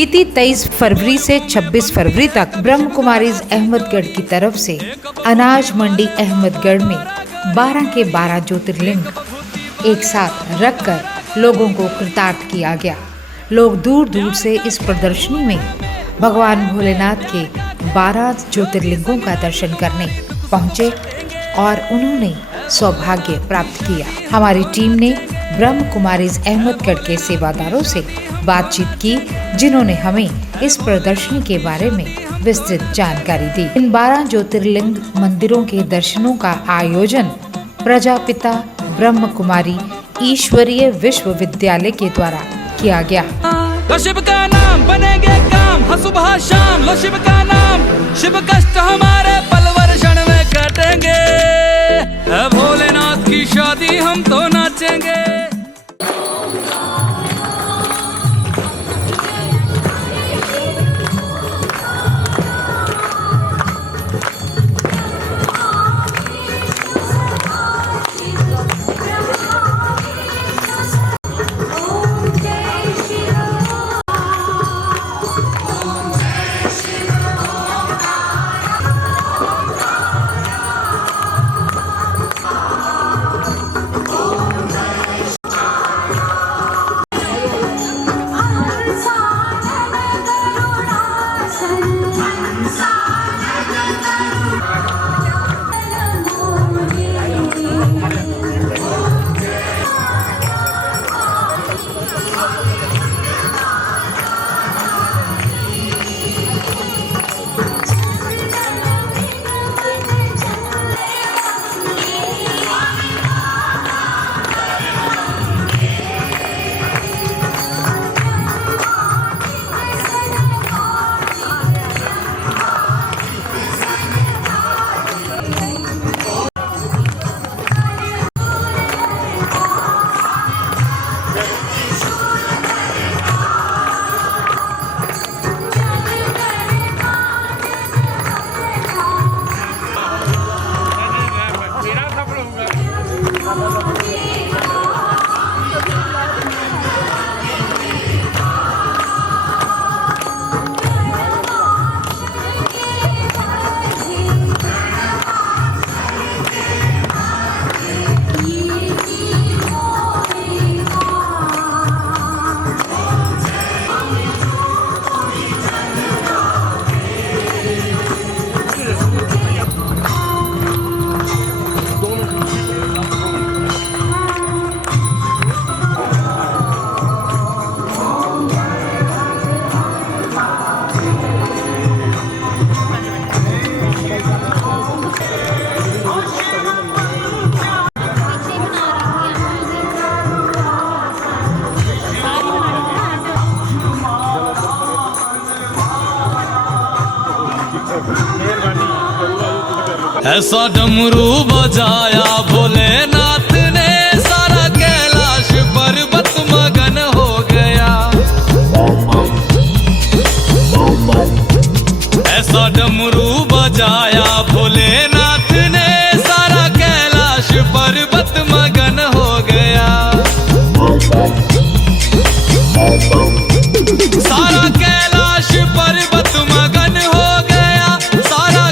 बीती 23 फरवरी से 26 फरवरी तक ब्रह्म कुमारीज अहमदगढ़ की तरफ से अनाज मंडी अहमदगढ़ में 12 के 12 ज्योतिर्लिंग एक साथ रखकर लोगों को कृतार्थ किया गया। लोग दूर दूर से इस प्रदर्शनी में भगवान भोलेनाथ के 12 ज्योतिर्लिंगों का दर्शन करने पहुंचे और उन्होंने सौभाग्य प्राप्त किया। हमारी टीम ने ब्रह्म कुमारीज अहमदगढ़ के सेवादारों से बातचीत की, जिन्होंने हमें इस प्रदर्शनी के बारे में विस्तृत जानकारी दी। इन 12 ज्योतिर्लिंग मंदिरों के दर्शनों का आयोजन प्रजापिता ब्रह्म कुमारी ईश्वरीय विश्वविद्यालय के द्वारा किया गया। लो शिव का नाम बनेंगे काम, हाँ सुबह शाम लो शिव का नाम, शिव कष्ट हमारे पलवर क्षण में कटेंगे, भोलेनाथ की शादी हम तो नाचेंगे। ऐसा डमरू बजाया भोलेनाथ ने, सारा कैलाश पर्वत मगन हो गया। ऐसा डमरू बजाया भोलेनाथ ने, सारा कैलाश पर्वत मगन हो गया। सारा कैलाश पर्वत मगन हो गया। सारा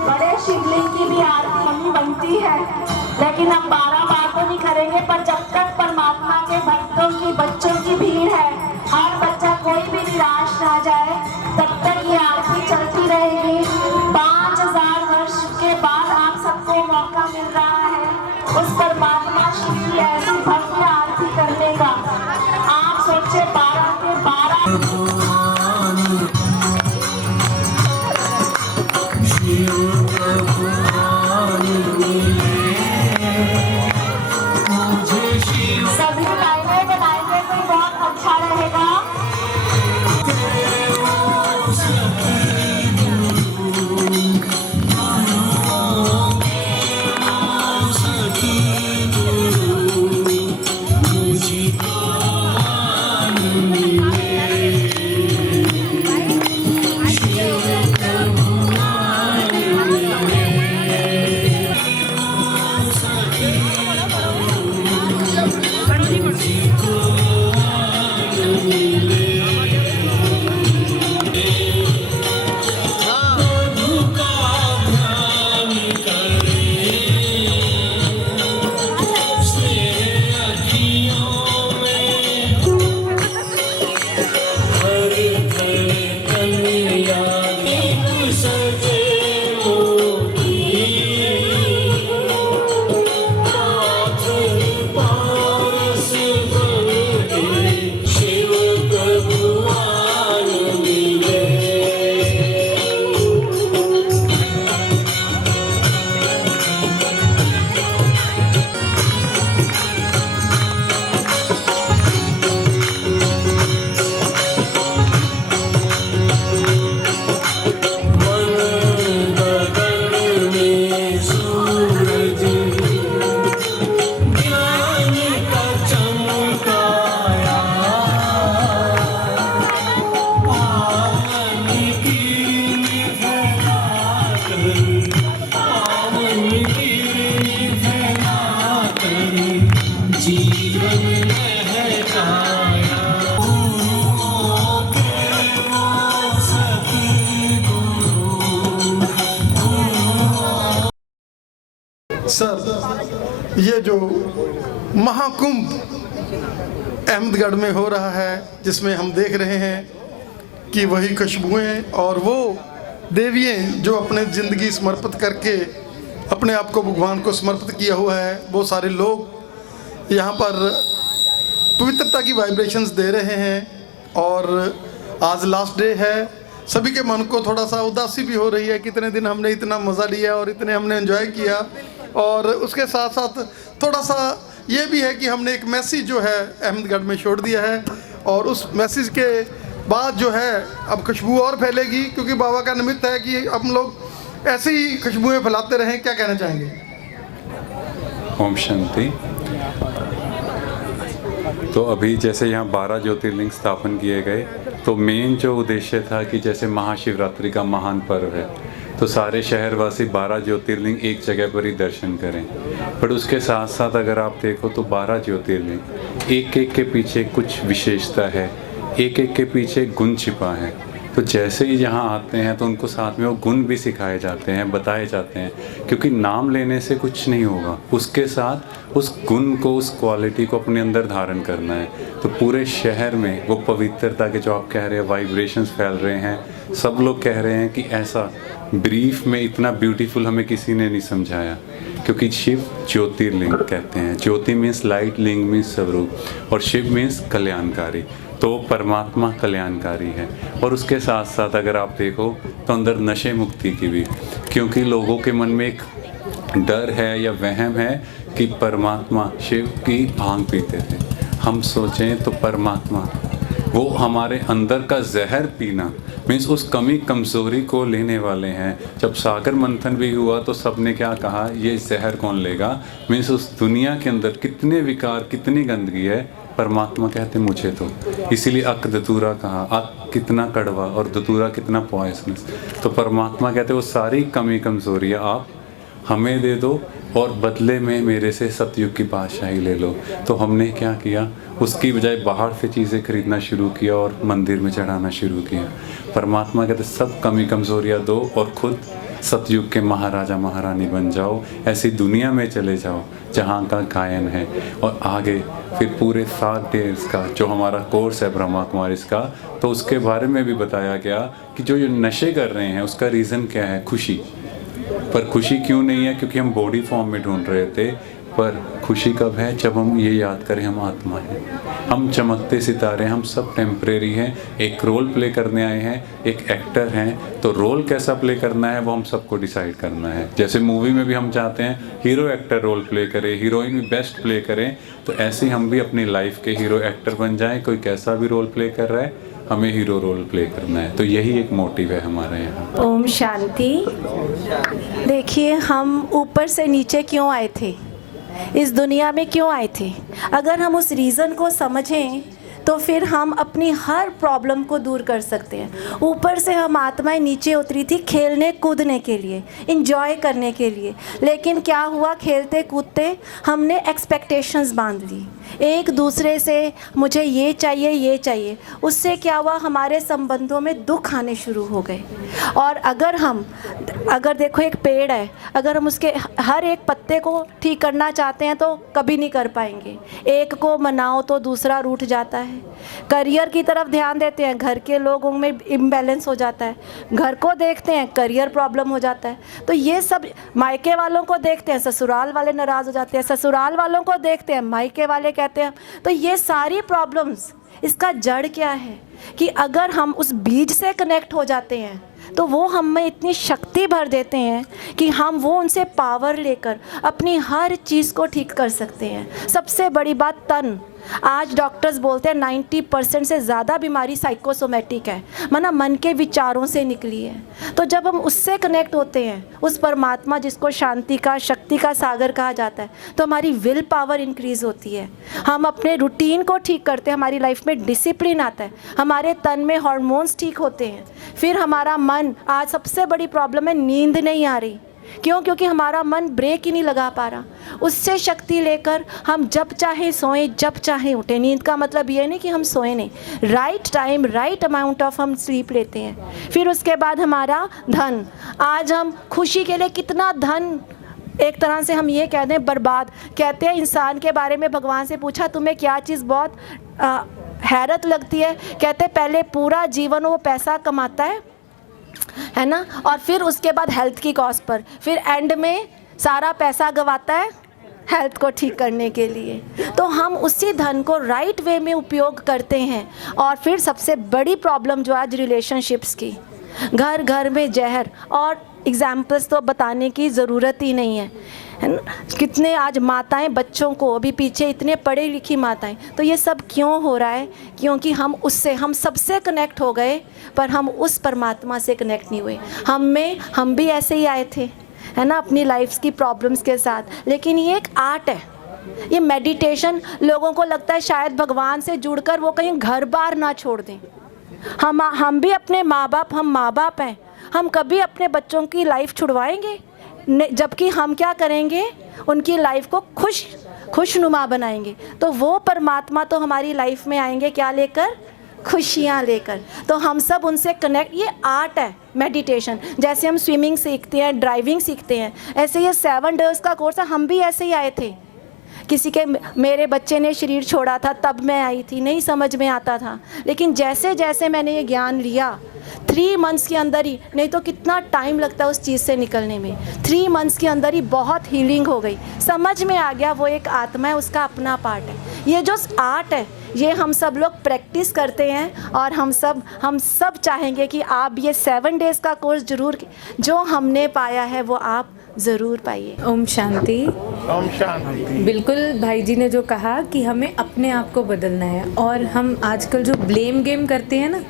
बड़े शिवलिंग की भी आरती नहीं बनती है, लेकिन हम 12 बार तो नहीं करेंगे, पर जब तक परमात्मा के भक्तों की, बच्चों की भीड़ है, हर बच्चा कोई भी निराश ना जाए, तब तक ये आरती चलती रहेगी। 5000 वर्ष के बाद आप सबको मौका मिल रहा है उस परमात्मा शिव की ऐसी भव्य आरती करने का। आप सोचे 12 के 12 सभी लाइनें बनाएंगे तो बहुत अच्छा रहेगा। सर, ये जो महाकुंभ अहमदगढ़ में हो रहा है, जिसमें हम देख रहे हैं कि वही खुशबुएं और वो देवियाँ जो अपने ज़िंदगी समर्पित करके अपने आप को भगवान को समर्पित किया हुआ है, वो सारे लोग यहाँ पर पवित्रता की वाइब्रेशंस दे रहे हैं। और आज लास्ट डे है, सभी के मन को थोड़ा सा उदासी भी हो रही है, कितने दिन हमने इतना मज़ा लिया और इतने हमने एंजॉय किया, और उसके साथ साथ थोड़ा सा ये भी है कि हमने एक मैसेज जो है अहमदगढ़ में छोड़ दिया है, और उस मैसेज के बाद जो है अब खुशबू और फैलेगी, क्योंकि बाबा का निमित्त है कि हम लोग ऐसे ही खुशबुएं फैलाते रहें। क्या कहना चाहेंगे? ओम शांति। तो अभी जैसे यहाँ 12 ज्योतिर्लिंग स्थापन किए गए, तो मेन जो उद्देश्य था कि जैसे महाशिवरात्रि का महान पर्व है, तो सारे शहरवासी 12 ज्योतिर्लिंग एक जगह पर ही दर्शन करें। पर उसके साथ साथ अगर आप देखो तो 12 ज्योतिर्लिंग एक एक के पीछे कुछ विशेषता है, एक एक के पीछे गुण छिपा है। तो जैसे ही यहाँ आते हैं तो उनको साथ में वो गुण भी सिखाए जाते हैं, बताए जाते हैं, क्योंकि नाम लेने से कुछ नहीं होगा, उसके साथ उस गुण को, उस क्वालिटी को अपने अंदर धारण करना है। तो पूरे शहर में वो पवित्रता के जो आप कह रहे हैं वाइब्रेशंस फैल रहे हैं, सब लोग कह रहे हैं कि ऐसा ब्रीफ में इतना ब्यूटीफुल हमें किसी ने नहीं समझाया, क्योंकि शिव ज्योतिर्लिंग कहते हैं। ज्योति मीन्स लाइट, लिंग मीन्स स्वरूप, और शिव मीन्स कल्याणकारी। तो परमात्मा कल्याणकारी है। और उसके साथ साथ अगर आप देखो तो अंदर नशे मुक्ति की भी, क्योंकि लोगों के मन में एक डर है या वहम है कि परमात्मा शिव की भांग पीते थे। हम सोचें तो परमात्मा वो हमारे अंदर का जहर पीना मीन्स उस कमी कमज़ोरी को लेने वाले हैं। जब सागर मंथन भी हुआ तो सबने क्या कहा, ये जहर कौन लेगा। मीन्स उस दुनिया के अंदर कितने विकार, कितनी गंदगी है, परमात्मा कहते मुझे तो, इसीलिए अक दतूरा कहा। अक कितना कड़वा और दतूरा कितना पॉइजनस। तो परमात्मा कहते वो सारी कमी कमज़ोरियाँ आप हमें दे दो और बदले में मेरे से सतयुग की बादशाही ले लो। तो हमने क्या किया, उसकी बजाय बाहर से चीज़ें खरीदना शुरू किया और मंदिर में चढ़ाना शुरू किया। परमात्मा कहते सब कमी कमज़ोरियाँ दो और खुद सतयुग के महाराजा महारानी बन जाओ, ऐसी दुनिया में चले जाओ जहाँ का गायन है। और आगे फिर पूरे 7 डेज का जो हमारा कोर्स है ब्रह्मा कुमारीज का, तो उसके बारे में भी बताया गया कि जो नशे कर रहे हैं उसका रीज़न क्या है, खुशी। पर खुशी क्यों नहीं है, क्योंकि हम बॉडी फॉर्म में ढूंढ रहे थे। पर खुशी कब है, जब हम ये याद करें हम आत्मा हैं, हम चमकते सितारे, हम सब टेम्परेरी हैं, एक रोल प्ले करने आए हैं, एक एक्टर हैं। तो रोल कैसा प्ले करना है वो हम सबको डिसाइड करना है। जैसे मूवी में भी हम चाहते हैं हीरो एक्टर रोल प्ले करे, हीरोइन भी बेस्ट प्ले करें, तो ऐसे हम भी अपनी लाइफ के हीरो एक्टर बन जाएं। कोई कैसा भी रोल प्ले कर रहा है, हमें हीरो रोल प्ले करना है। तो यही एक मोटिव है हमारे यहाँ। ओम शांति। देखिए, हम ऊपर से नीचे क्यों आए थे, इस दुनिया में क्यों आए थे, अगर हम उस रीज़न को समझें तो फिर हम अपनी हर प्रॉब्लम को दूर कर सकते हैं। ऊपर से हम आत्माएं नीचे उतरी थी खेलने कूदने के लिए, इंजॉय करने के लिए, लेकिन क्या हुआ, खेलते कूदते हमने एक्सपेक्टेशंस बांध ली एक दूसरे से, मुझे ये चाहिए ये चाहिए। उससे क्या हुआ, हमारे संबंधों में दुख आने शुरू हो गए। और अगर देखो एक पेड़ है, अगर हम उसके हर एक पत्ते को ठीक करना चाहते हैं तो कभी नहीं कर पाएंगे। एक को मनाओ तो दूसरा रूठ जाता है। करियर की तरफ ध्यान देते हैं, घर के लोगों में इम्बैलेंस हो जाता है। घर को देखते हैं, करियर प्रॉब्लम हो जाता है। तो ये सब, मायके वालों को देखते हैं, ससुराल वाले नाराज़ हो जाते हैं, ससुराल वालों को देखते हैं, मायके वाले कहते हैं। तो ये सारी प्रॉब्लम्स, इसका जड़ क्या है कि अगर हम उस बीज से कनेक्ट हो जाते हैं तो वो हम में इतनी शक्ति भर देते हैं कि हम वो उनसे पावर लेकर अपनी हर चीज़ को ठीक कर सकते हैं। सबसे बड़ी बात, तन। आज डॉक्टर्स बोलते हैं 90% से ज़्यादा बीमारी साइकोसोमेटिक है, माना मन के विचारों से निकली है। तो जब हम उससे कनेक्ट होते हैं, उस परमात्मा जिसको शांति का, शक्ति का सागर कहा जाता है, तो हमारी विल पावर इंक्रीज़ होती है। हम अपने रूटीन को ठीक करते हैं, हमारी लाइफ में डिसिप्लिन आता है, हमारे तन में हार्मोन्स ठीक होते हैं। फिर हमारा मन, आज सबसे बड़ी प्रॉब्लम है नींद नहीं आ रही। क्यों? क्योंकि हमारा मन ब्रेक ही नहीं लगा पा रहा। उससे शक्ति लेकर हम जब चाहे सोएं, जब चाहे उठें। नींद का मतलब ये नहीं कि हम सोएं नहीं, right time, right amount of हम स्लीप लेते हैं। फिर उसके बाद हमारा धन, आज हम खुशी के लिए कितना धन, एक तरह से हम ये कह दें बर्बाद। कहते हैं इंसान के बारे में, भगवान से पूछा तुम्हें क्या चीज़ बहुत हैरत लगती है, कहते पहले पूरा जीवन वो पैसा कमाता है ना, और फिर उसके बाद हेल्थ की कॉस्ट पर, फिर एंड में सारा पैसा गंवाता है हेल्थ को ठीक करने के लिए। तो हम उसी धन को राइट वे में उपयोग करते हैं। और फिर सबसे बड़ी प्रॉब्लम जो आज रिलेशनशिप्स की, घर घर में जहर, और एग्जाम्पल्स तो बताने की ज़रूरत ही नहीं है ना। कितने आज माताएं बच्चों को, अभी पीछे इतने पढ़ी लिखी माताएं, तो ये सब क्यों हो रहा है? क्योंकि हम सबसे कनेक्ट हो गए, पर हम उस परमात्मा से कनेक्ट नहीं हुए। हम भी ऐसे ही आए थे, है ना, अपनी लाइफ की प्रॉब्लम्स के साथ। लेकिन ये एक आर्ट है, ये मेडिटेशन। लोगों को लगता है शायद भगवान से जुड़कर वो कहीं घर बार ना छोड़ दें। हम भी अपने माँ बाप हैं, हम कभी अपने बच्चों की लाइफ छुड़वाएंगे? जबकि हम क्या करेंगे, उनकी लाइफ को खुशनुमा बनाएंगे। तो वो परमात्मा तो हमारी लाइफ में आएंगे क्या लेकर? खुशियाँ लेकर। तो हम सब उनसे कनेक्ट, ये आर्ट है मेडिटेशन। जैसे हम स्विमिंग सीखते हैं, ड्राइविंग सीखते हैं, ऐसे ये 7 डेज़ का कोर्स है। हम भी ऐसे ही आए थे। किसी के, मेरे बच्चे ने शरीर छोड़ा था तब मैं आई थी, नहीं समझ में आता था। लेकिन जैसे जैसे मैंने ये ज्ञान लिया, 3 मंथ्स के अंदर ही, नहीं तो कितना टाइम लगता है उस चीज़ से निकलने में, 3 मंथ्स के अंदर ही बहुत हीलिंग हो गई। समझ में आ गया वो एक आत्मा है, उसका अपना पार्ट है। ये जो आर्ट है, ये हम सब लोग प्रैक्टिस करते हैं। और हम सब चाहेंगे कि आप ये 7 डेज़ का कोर्स ज़रूर, जो हमने पाया है वो आप ज़रूर पाइए। ओम शांति। ओम शांति। बिल्कुल, भाई जी ने जो कहा कि हमें अपने आप को बदलना है। और हम आजकल जो ब्लेम गेम करते हैं ना,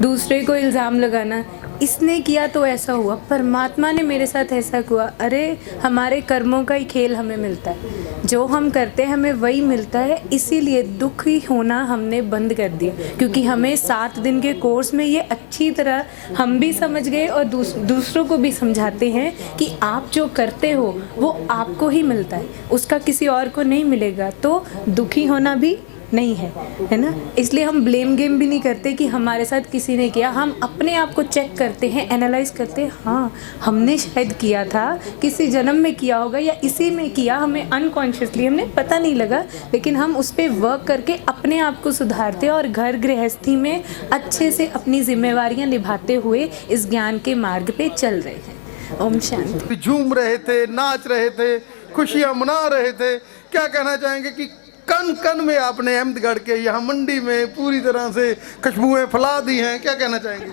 दूसरे को इल्ज़ाम लगाना, इसने किया तो ऐसा हुआ, परमात्मा ने मेरे साथ ऐसा हुआ। अरे हमारे कर्मों का ही खेल हमें मिलता है, जो हम करते हैं हमें वही मिलता है। इसीलिए दुखी होना हमने बंद कर दिया, क्योंकि हमें 7 दिन के कोर्स में ये अच्छी तरह हम भी समझ गए और दूसरों को भी समझाते हैं कि आप जो करते हो वो आपको ही मिलता है, उसका किसी और को नहीं मिलेगा। तो दुखी होना भी नहीं है ना। इसलिए हम ब्लेम गेम भी नहीं करते कि हमारे साथ किसी ने किया, हम अपने आप को चेक करते हैं, एनालाइज करते हैं, हाँ हमने शायद किया था, किसी जन्म में किया होगा या इसी में किया, हमें अनकॉन्शियसली हमें पता नहीं लगा, लेकिन हम उस पर वर्क करके अपने आप को सुधारते और घर गृहस्थी में अच्छे से अपनी जिम्मेवारियां निभाते हुए इस ज्ञान के मार्ग पे चल रहे हैं। ओम शांति। झूम रहे थे, नाच रहे थे, खुशियां मना रहे थे। क्या कहना चाहेंगे कि कन कन में आपने अहमदगढ़ के यहाँ मंडी में पूरी तरह से खुशबुएं फैला दी हैं, क्या कहना चाहेंगे?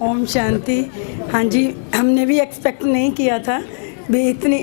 ओम शांति। हाँ जी, हमने भी एक्सपेक्ट नहीं किया था भी इतनी,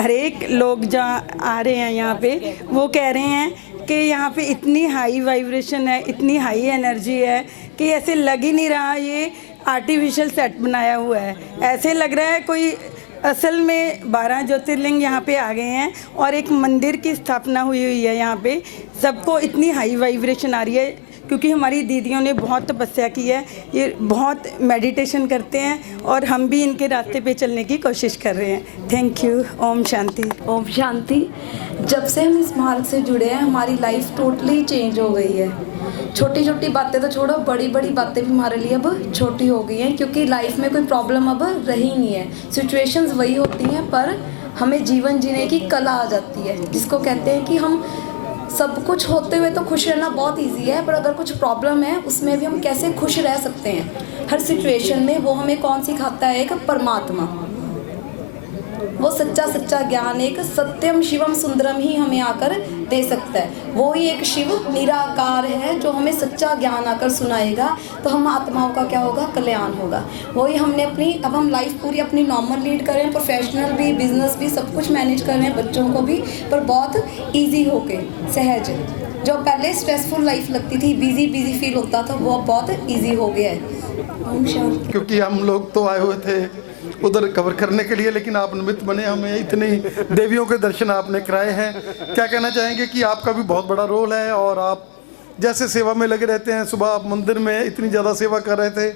हर एक लोग जहाँ आ रहे हैं यहाँ पे वो कह रहे हैं कि यहाँ पे इतनी हाई वाइब्रेशन है, इतनी हाई एनर्जी है कि ऐसे लग ही नहीं रहा ये आर्टिफिशियल सेट बनाया हुआ है। ऐसे लग रहा है कोई असल में 12 ज्योतिर्लिंग यहाँ पे आ गए हैं और एक मंदिर की स्थापना हुई है यहाँ पे। सबको इतनी हाई वाइब्रेशन आ रही है क्योंकि हमारी दीदियों ने बहुत तपस्या की है, ये बहुत मेडिटेशन करते हैं और हम भी इनके रास्ते पे चलने की कोशिश कर रहे हैं। Thank you. ओम शांति। ओम शांति। जब से हम इस मार्ग से जुड़े हैं हमारी लाइफ टोटली चेंज हो गई है। छोटी छोटी बातें तो छोड़ो, बड़ी बड़ी बातें भी हमारे लिए अब छोटी हो गई हैं, क्योंकि लाइफ में कोई प्रॉब्लम अब रही नहीं है। सिचुएशंस वही होती हैं पर हमें जीवन जीने की कला आ जाती है, जिसको कहते हैं कि हम सब कुछ होते हुए तो खुश रहना बहुत इजी है, पर अगर कुछ प्रॉब्लम है उसमें भी हम कैसे खुश रह सकते हैं हर सिचुएशन में, वो हमें कौन सिखाता है? एक परमात्मा, वो सच्चा ज्ञान, एक सत्यम शिवम सुंदरम ही हमें आकर दे सकता है। वो ही एक शिव निराकार है जो हमें सच्चा ज्ञान आकर सुनाएगा, तो हम आत्माओं का क्या होगा? कल्याण होगा। वही हमने अपनी, अब हम लाइफ पूरी अपनी नॉर्मल लीड कर रहे हैं, प्रोफेशनल भी, बिजनेस भी, सब कुछ मैनेज कर रहे हैं, बच्चों को भी, पर बहुत ईजी होके, सहज। जो पहले स्ट्रेसफुल लाइफ लगती थी, बिजी फील होता था, वो बहुत ईजी हो गया है। क्योंकि हम लोग तो आए हुए थे उधर कवर करने के लिए, लेकिन आप निमित्त बने, हमें इतनी देवियों के दर्शन आपने कराए हैं। क्या कहना चाहेंगे कि आपका भी बहुत बड़ा रोल है और आप जैसे सेवा में लगे रहते हैं, सुबह आप मंदिर में इतनी ज़्यादा सेवा कर रहे थे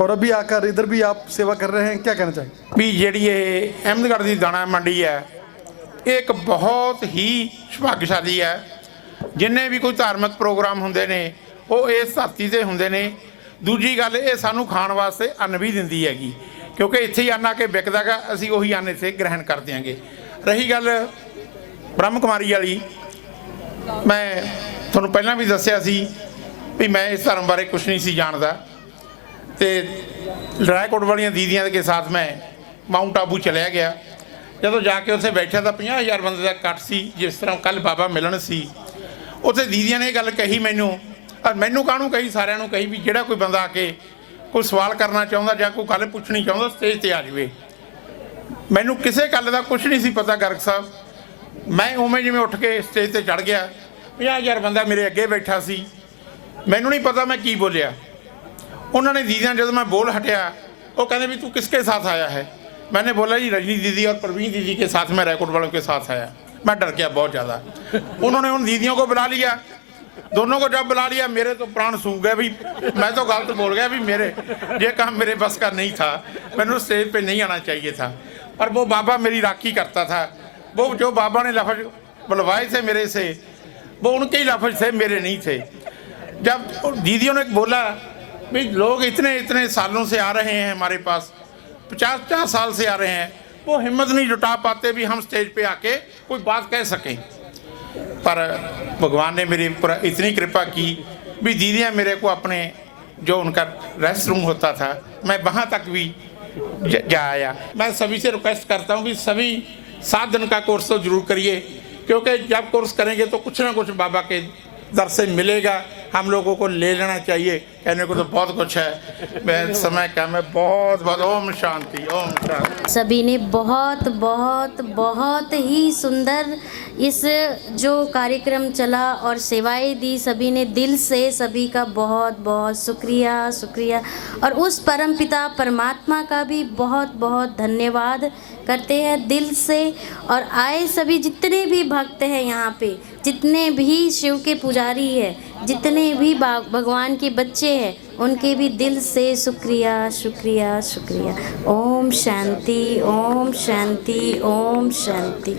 और अभी आकर इधर भी आप सेवा कर रहे हैं, क्या कहना चाहेंगे? भी ਜਿਹੜੀ ਇਹ ਅਹਿਮਦਗੜ੍ਹ ਦੀ ਦਾਣਾ ਮੰਡੀ ਹੈ, ਇਹ ਇੱਕ ਬਹੁਤ ਹੀ ਸੁਭਾਗਸ਼ਾਲੀ ਹੈ। ਜਿੰਨੇ ਵੀ ਕੋਈ ਧਾਰਮਿਕ ਪ੍ਰੋਗਰਾਮ ਹੁੰਦੇ ਨੇ ਉਹ ਇਸ ਧਰਤੀ 'ਤੇ ਹੁੰਦੇ ਨੇ। ਦੂਜੀ ਗੱਲ, ਇਹ ਸਾਨੂੰ ਖਾਣ ਵਾਸਤੇ ਅੰਨ ਵੀ ਦਿੰਦੀ ਹੈਗੀ, ਕਿਉਂਕਿ ਇੱਥੇ ਹੀ ਅੰਨ ਆ ਕੇ ਵਿਕਦਾ ਗਾ, ਅਸੀਂ ਉਹੀ ਅੰਨ ਇੱਥੇ ਗ੍ਰਹਿਣ ਕਰ ਦਿਆਂਗੇ। ਰਹੀ ਗੱਲ ਬ੍ਰਹਮ ਕੁਮਾਰੀ ਵਾਲੀ, ਮੈਂ ਤੁਹਾਨੂੰ ਪਹਿਲਾਂ ਵੀ ਦੱਸਿਆ ਸੀ ਵੀ ਮੈਂ ਇਸ ਧਰਮ ਬਾਰੇ ਕੁਛ ਨਹੀਂ ਸੀ ਜਾਣਦਾ, ਤੇ ਰਾਏਕੋਟ ਵਾਲੀਆਂ ਦੀਦੀਆਂ ਦੇ ਸਾਥ ਮੈਂ ਮਾਊਂਟ ਆਬੂ ਚਲਿਆ ਗਿਆ। ਜਦੋਂ ਜਾ ਕੇ ਉੱਥੇ ਬੈਠਿਆ ਤਾਂ 50,000 ਬੰਦੇ ਦਾ ਇਕੱਠ ਸੀ, ਜਿਸ ਤਰ੍ਹਾਂ ਕੱਲ੍ਹ ਬਾਬਾ ਮਿਲਣ ਸੀ। ਉੱਥੇ ਦੀਦੀਆਂ ਨੇ ਇਹ ਗੱਲ ਕਹੀ ਮੈਨੂੰ ਕਾਹਨੂੰ ਕਹੀ, ਸਾਰਿਆਂ ਨੂੰ ਕਹੀ ਵੀ ਜਿਹੜਾ ਕੋਈ ਬੰਦਾ ਆ ਕੇ ਕੋਈ ਸਵਾਲ ਕਰਨਾ ਚਾਹੁੰਦਾ ਜਾਂ ਕੋਈ ਗੱਲ ਪੁੱਛਣੀ ਚਾਹੁੰਦਾ ਸਟੇਜ 'ਤੇ ਆ ਜਾਵੇ। ਮੈਨੂੰ ਕਿਸੇ ਗੱਲ ਦਾ ਕੁਛ ਨਹੀਂ ਸੀ ਪਤਾ ਗਰਗ ਸਾਹਿਬ, ਮੈਂ ਉਵੇਂ ਜਿਵੇਂ ਉੱਠ ਕੇ ਸਟੇਜ 'ਤੇ ਚੜ੍ਹ ਗਿਆ। 50,000 ਬੰਦਾ ਮੇਰੇ ਅੱਗੇ ਬੈਠਾ ਸੀ, ਮੈਨੂੰ ਨਹੀਂ ਪਤਾ ਮੈਂ ਕੀ ਬੋਲਿਆ। उन्होंने दीदियाँ जब मैं बोल हटिया वो कहते भी तू किसके साथ आया है? मैंने बोला जी रजनी दीदी और प्रवीण दीदी के साथ मैं रायकोट वालों के साथ आया। मैं डर गया बहुत ज़्यादा। उन्होंने उन दीदियों को बुला लिया, दोनों को जब बुला लिया मेरे तो प्राण सूख गए भी मैं तो गलत बोल गया भी मेरे ये काम मेरे बस का नहीं था, मैंने स्टेज पे नहीं आना चाहिए था। और वो बाबा मेरी राखी करता था। वो जो बाबा ने लफ्ज़ बुलवाए थे मेरे से वो उनके ही लफ्ज़ थे, मेरे नहीं थे। जब दीदियों ने बोला भी लोग इतने सालों से आ रहे हैं हमारे पास, 50 साल से आ रहे हैं, वो हिम्मत नहीं जुटा पाते भी हम स्टेज पे आके कोई बात कह सकें। पर भगवान ने मेरी ऊपर इतनी कृपा की भी दीदियाँ मेरे को अपने जो उनका रेस्ट रूम होता था मैं वहाँ तक भी जा आया। मैं सभी से रिक्वेस्ट करता हूँ कि सभी 7 दिन का कोर्स तो ज़रूर करिए, क्योंकि जब कोर्स करेंगे तो कुछ ना कुछ बाबा के दर से मिलेगा, हम लोगों को ले लेना चाहिए। कहने को तो बहुत कुछ है, मैं समय कम है। बहुत बहुत ओम शांति, ओम शांति। सभी ने बहुत बहुत बहुत ही सुंदर इस जो कार्यक्रम चला और सेवाएं दी, सभी ने दिल से सभी का बहुत बहुत शुक्रिया शुक्रिया। और उस परमपिता परमात्मा का भी बहुत बहुत धन्यवाद करते हैं दिल से। और आए सभी जितने भी भक्त हैं यहाँ पे, जितने भी शिव के पुजारी हैं, जितने भी भगवान के बच्चे हैं, उनके भी दिल से शुक्रिया शुक्रिया शुक्रिया। ओम शांति, ओम शांति, ओम शांति।